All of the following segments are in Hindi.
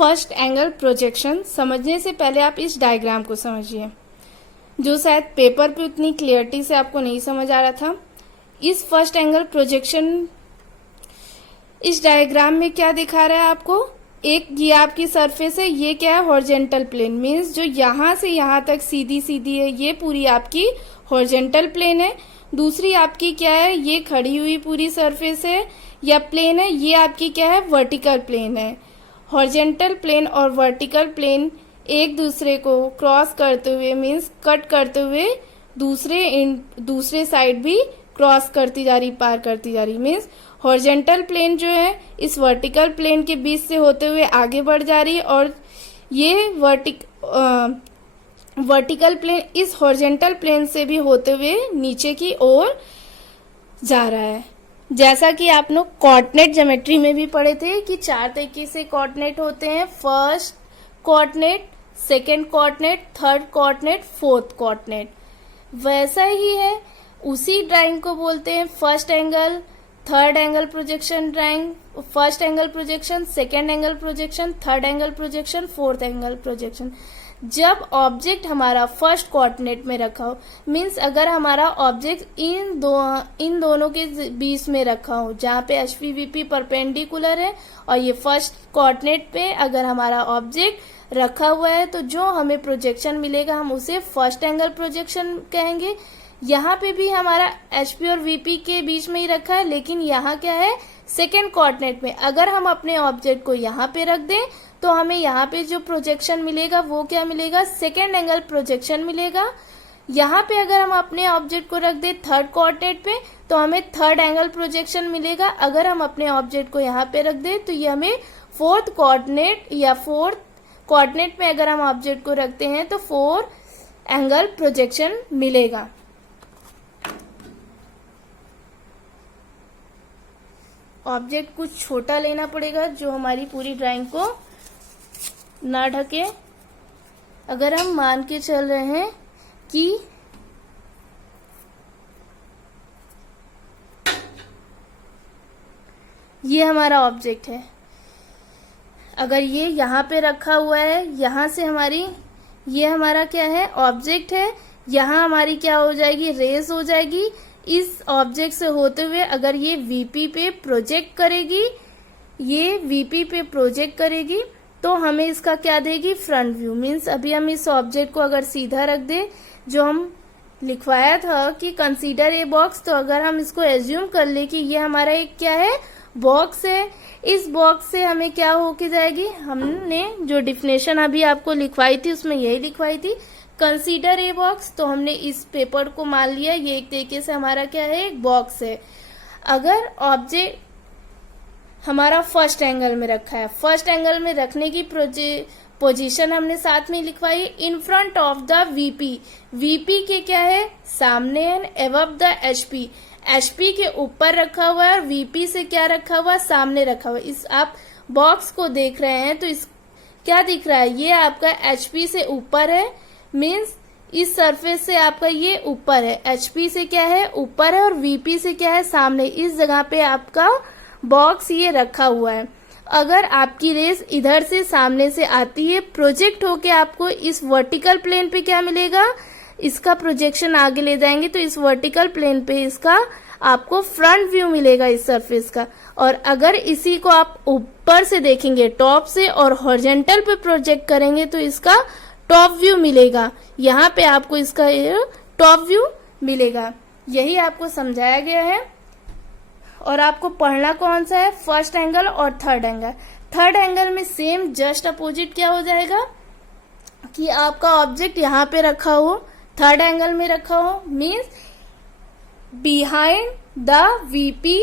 फर्स्ट एंगल प्रोजेक्शन समझने से पहले आप इस डायग्राम को समझिए, जो शायद पेपर पे उतनी क्लियरिटी से आपको नहीं समझ आ रहा था। इस फर्स्ट एंगल प्रोजेक्शन इस डायग्राम में क्या दिखा रहा है आपको, एक ये आपकी सरफेस है, ये क्या है हॉरिजेंटल प्लेन, मीन्स जो यहाँ से यहाँ तक सीधी सीधी है ये पूरी आपकी हॉरिजेंटल प्लेन है। दूसरी आपकी क्या है, ये खड़ी हुई पूरी सरफेस है या प्लेन है, ये आपकी क्या है वर्टिकल प्लेन है। हॉरिजेंटल प्लेन और वर्टिकल प्लेन एक दूसरे को क्रॉस करते हुए मीन्स कट करते हुए दूसरे साइड भी क्रॉस करती जा रही, पार करती जा रही। मीन्स हॉरिजेंटल प्लेन जो है इस वर्टिकल प्लेन के बीच से होते हुए आगे बढ़ जा रही है और ये वर्टिकल प्लेन इस हॉरिजेंटल प्लेन से भी होते हुए नीचे की ओर जा रहा है। जैसा कि आप लोग कोऑर्डिनेट ज्योमेट्री में भी पढ़े थे कि 4 तरीके से कोऑर्डिनेट होते हैं, first coordinate, second coordinate, third coordinate, fourth coordinate. वैसा ही है, उसी ड्राइंग को बोलते हैं first angle, third angle projection drawing, first angle projection, second angle projection, third angle projection, fourth angle projection. जब ऑब्जेक्ट हमारा फर्स्ट कोऑर्डिनेट में रखा हो, मीन्स अगर हमारा ऑब्जेक्ट इन दोनों के बीच में रखा हो, जहाँ पे एचपी वीपी परपेंडिकुलर है और ये फर्स्ट कोऑर्डिनेट पे अगर हमारा ऑब्जेक्ट रखा हुआ है, तो जो हमें प्रोजेक्शन मिलेगा हम उसे फर्स्ट एंगल प्रोजेक्शन कहेंगे। यहाँ पे भी हमारा एचपी और वीपी के बीच में ही रखा है, लेकिन यहाँ क्या है सेकेंड कोऑर्डिनेट में। अगर हम अपने ऑब्जेक्ट को यहाँ पे रख दें तो हमें यहाँ पे जो प्रोजेक्शन मिलेगा वो क्या मिलेगा, सेकेंड एंगल प्रोजेक्शन मिलेगा। यहाँ पे अगर हम अपने ऑब्जेक्ट को रख दें थर्ड कोऑर्डिनेट पे तो हमें थर्ड एंगल प्रोजेक्शन मिलेगा। अगर हम अपने ऑब्जेक्ट को यहाँ पे रख दें तो ये हमें फोर्थ कोऑर्डिनेट या फोर्थ कोऑर्डिनेट में अगर हम ऑब्जेक्ट को रखते हैं तो फोर्थ एंगल प्रोजेक्शन मिलेगा। ऑब्जेक्ट कुछ छोटा लेना पड़ेगा जो हमारी पूरी ड्राइंग को ना ढके। अगर हम मान के चल रहे हैं कि ये हमारा ऑब्जेक्ट है, अगर ये यहाँ पे रखा हुआ है, यहाँ से हमारी ये हमारा क्या है ऑब्जेक्ट है, यहाँ हमारी क्या हो जाएगी रेस हो जाएगी। इस ऑब्जेक्ट से होते हुए अगर ये वीपी पे प्रोजेक्ट करेगी, ये वीपी पे प्रोजेक्ट करेगी तो हमें इसका क्या देगी फ्रंट व्यू। मीन्स अभी हम इस ऑब्जेक्ट को अगर सीधा रख दे, जो हम लिखवाया था कि कंसीडर ए बॉक्स, तो अगर हम इसको एज्यूम कर ले कि ये हमारा एक क्या है बॉक्स है, इस बॉक्स से हमें क्या होके जाएगी, हमने जो डिफिनेशन अभी आपको लिखवाई थी उसमें यही लिखवाई थी कंसीडर ए बॉक्स। तो हमने इस पेपर को मान लिया ये एक तरीके से हमारा क्या है एक बॉक्स है। अगर ऑब्जेक्ट हमारा फर्स्ट एंगल में रखा है, फर्स्ट एंगल में रखने की पोजीशन हमने साथ में लिखवाई in front of the VP. VP के क्या है सामने and above the HP, HP के ऊपर रखा हुआ है और वीपी से क्या रखा हुआ सामने रखा हुआ है। इस आप बॉक्स को देख रहे हैं तो इस क्या दिख रहा है, ये आपका एचपी से ऊपर है, मीन्स इस सरफेस से आपका ये ऊपर है, एचपी से क्या है ऊपर है और वीपी से क्या है सामने। इस जगह पे आपका बॉक्स ये रखा हुआ है। अगर आपकी रेस इधर से सामने से आती है, प्रोजेक्ट होके आपको इस वर्टिकल प्लेन पे क्या मिलेगा, इसका प्रोजेक्शन आगे ले जाएंगे तो इस वर्टिकल प्लेन पे इसका आपको फ्रंट व्यू मिलेगा इस सरफेस का। और अगर इसी को आप ऊपर से देखेंगे टॉप से और हॉरिजॉन्टल पे प्रोजेक्ट करेंगे तो इसका टॉप व्यू मिलेगा। यहाँ पे आपको इसका टॉप व्यू मिलेगा। यही आपको समझाया गया है। और आपको पढ़ना कौन सा है, फर्स्ट एंगल और थर्ड एंगल। थर्ड एंगल में सेम जस्ट अपोजिट क्या हो जाएगा कि आपका ऑब्जेक्ट यहाँ पे रखा हो, थर्ड एंगल में रखा हो, means behind the VP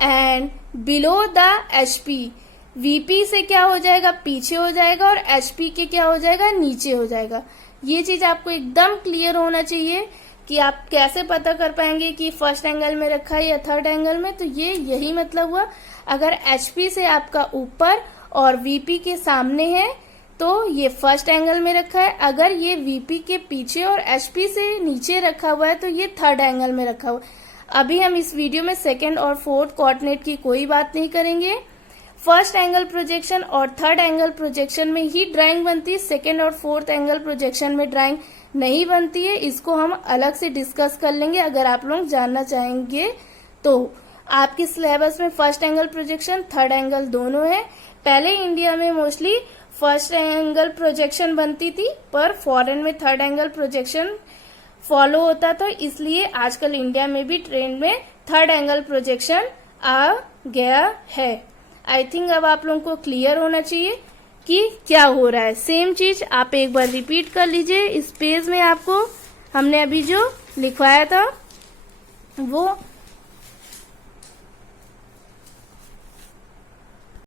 and below the HP. VP से क्या हो जाएगा पीछे हो जाएगा और एचपी के क्या हो जाएगा नीचे हो जाएगा। ये चीज आपको एकदम क्लियर होना चाहिए कि आप कैसे पता कर पाएंगे कि फर्स्ट एंगल में रखा है या थर्ड एंगल में। तो ये यही मतलब हुआ, अगर एचपी से आपका ऊपर और वीपी के सामने है तो ये फर्स्ट एंगल में रखा है, अगर ये वीपी के पीछे और एचपी से नीचे रखा हुआ है तो ये थर्ड एंगल में रखा हुआ है। अभी हम इस वीडियो में सेकंड और फोर्थ कोऑर्डिनेट की कोई बात नहीं करेंगे। फर्स्ट एंगल प्रोजेक्शन और थर्ड एंगल प्रोजेक्शन में ही ड्राइंग बनती है, सेकेंड और फोर्थ एंगल प्रोजेक्शन में ड्राइंग नहीं बनती है। इसको हम अलग से डिस्कस कर लेंगे अगर आप लोग जानना चाहेंगे तो। आपके सिलेबस में first angle projection third angle दोनों है। पहले इंडिया में मोस्टली फर्स्ट एंगल प्रोजेक्शन बनती थी, पर फॉरेन में थर्ड एंगल प्रोजेक्शन फॉलो होता था, इसलिए आजकल इंडिया में भी ट्रेंड में थर्ड एंगल प्रोजेक्शन आ गया है। आई थिंक अब आप लोगों को क्लियर होना चाहिए कि क्या हो रहा है। सेम चीज आप एक बार रिपीट कर लीजिए। इस पेज में आपको हमने अभी जो लिखवाया था वो